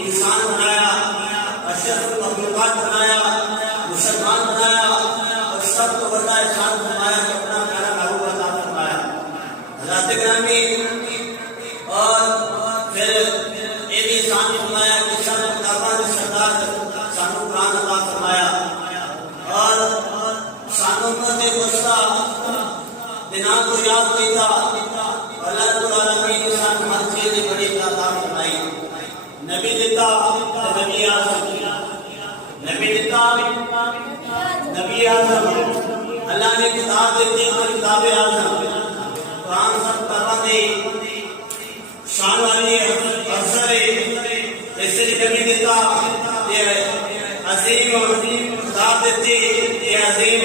انسان بنایا، اشرف المخلوقات بنایا، مسلمان بنایا، اور سب کو بڑا احسان فرمایا کہ اپنا پیارا محبوب عطا فرمایا۔ حضرات گرامی، اور پھر یہ بھی احسان فرمایا کہ سب کتاباں کے سردار سانو قرآن عطا فرمایا، اور سانو امت وسطی دنوں کو یاد کیتا۔ اللہ رب العالمین نے سانو ہر چیز کی بڑی عطا فرمائی۔ نبی دیتا نبی اعظم، نبی دیتا نبی اعظم، اللہ نے کتاب دیتی تو کتاب اعظم قرآن سب کتاباں دی شان والی افضل ہے۔ اس لیے نبی دیتا یہ عظیم کتاب دیتی، یہ عظیم